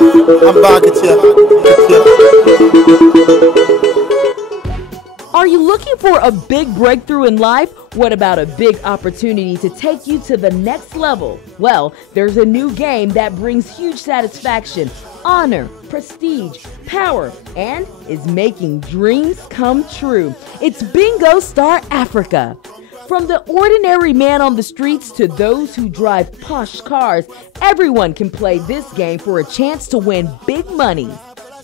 I'm back at Are you looking for a big breakthrough in life? What about a big opportunity to take you to the next level? Well, there's a new game that brings huge satisfaction, honor, prestige, power, and is making dreams come true. It's Bingo Star Africa. From the ordinary man on the streets to those who drive posh cars, everyone can play this game for a chance to win big money.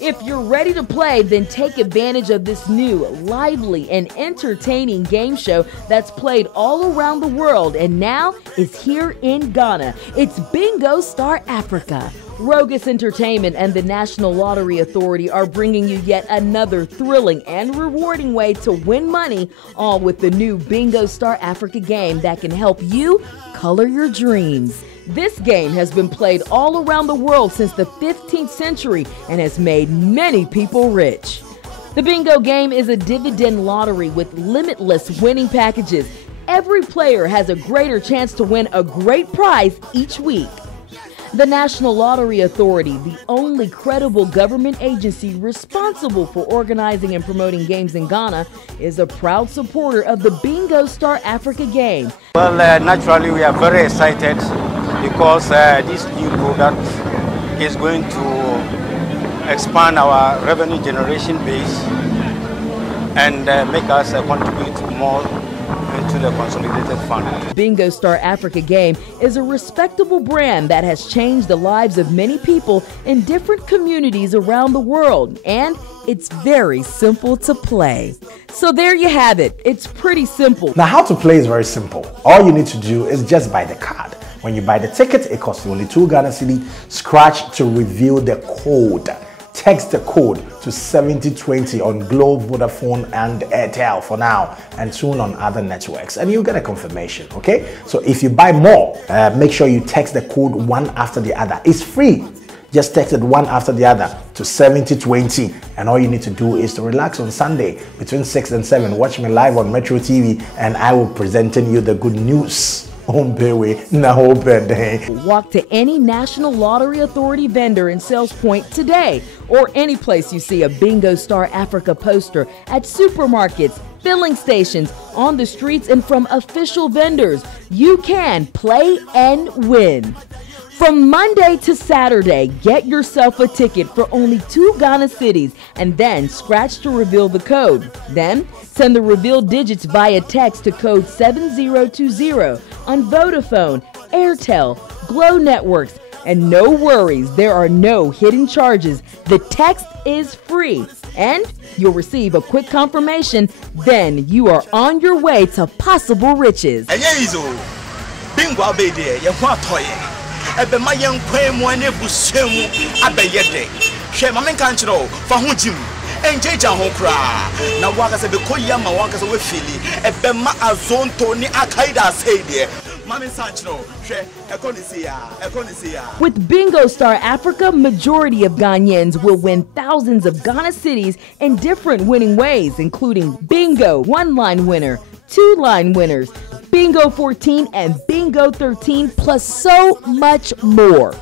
If you're ready to play, then take advantage of this new, lively, and entertaining game show that's played all around the world and now is here in Ghana. It's Bingo Star Africa. Rogus Entertainment and the National Lottery Authority are bringing you yet another thrilling and rewarding way to win money, all with the new Bingo Star Africa game that can help you color your dreams. This game has been played all around the world since the 15th century and has made many people rich. The bingo game is a dividend lottery with limitless winning packages. Every player has a greater chance to win a great prize each week. The National Lottery Authority, the only credible government agency responsible for organizing and promoting games in Ghana, is a proud supporter of the Bingo Star Africa game. Well, naturally, we are very excited because this new product is going to expand our revenue generation base and make us contribute more into the consolidated fund. Bingo Star Africa game is a respectable brand that has changed the lives of many people in different communities around the world, and it's very simple to play. So there you have it. It's pretty simple. Now, how to play is very simple. All you need to do is just buy the card. When you buy the ticket, it costs you only 2 Ghana cedi. Scratch to reveal the code. Text the code to 7020 on Globe, Vodafone, and Airtel for now, and soon on other networks, and you'll get a confirmation. Okay, so if you buy more, make sure you text the code one after the other. It's free. Just text it one after the other to 7020, and all you need to do is to relax on Sunday between 6 and 7. Watch me live on Metro TV, and I will presenting you the good news. Walk to any National Lottery Authority vendor in Sales Point today, or any place you see a Bingo Star Africa poster at supermarkets, filling stations, on the streets, and from official vendors. You can play and win. From Monday to Saturday, get yourself a ticket for only 2 Ghana cedis and then scratch to reveal the code. Then send the revealed digits via text to code 7020 on Vodafone, Airtel, Glow Networks. And no worries, there are no hidden charges. The text is free and you'll receive a quick confirmation. Then you are on your way to possible riches. Ebe ma yen kwan mu ane busem abeyede hwe ma men kan kiro fa ho jim enjeja ho kra na waka se be koya ma waka se we fili ebe ma azonto ni akaida saide ma men san kiro hwe ekonisia. With Bingo Star Africa, majority of Ghanaians will win thousands of Ghana cedis in different winning ways, including bingo 1-line winner, 2-line winners, Bingo 14 and Bingo 13, plus so much more.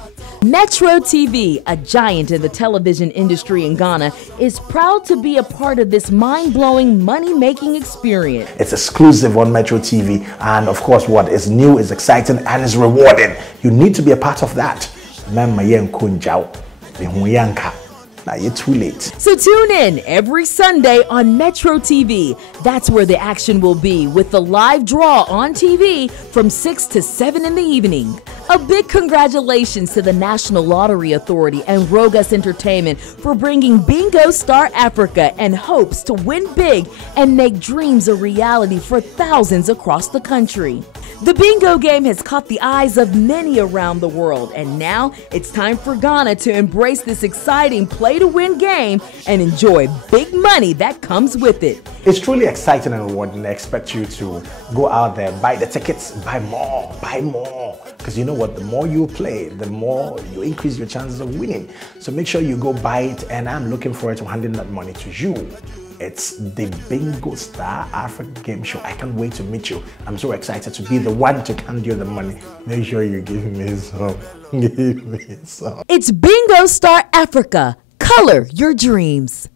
Metro TV, a giant in the television industry in Ghana, is proud to be a part of this mind-blowing money-making experience. It's exclusive on Metro TV, and of course what is new is exciting and is rewarding. You need to be a part of that. Now you're too late. So tune in every Sunday on Metro TV. That's where the action will be, with the live draw on TV from 6 to 7 in the evening. A big congratulations to the National Lottery Authority and Rogus Entertainment for bringing Bingo Star Africa, and hopes to win big and make dreams a reality for thousands across the country. The bingo game has caught the eyes of many around the world, and now it's time for Ghana to embrace this exciting play-to-win game and enjoy big money that comes with it. It's truly exciting and rewarding. I expect you to go out there, buy the tickets, buy more, buy more. Because you know what, the more you play, the more you increase your chances of winning. So make sure you go buy it, and I'm looking forward to handing that money to you It's the Bingo Star Africa Game Show. I can't wait to meet you. I'm so excited to be the one to hand you the money. Make sure you give me some. Give me some. It's Bingo Star Africa. Color your dreams.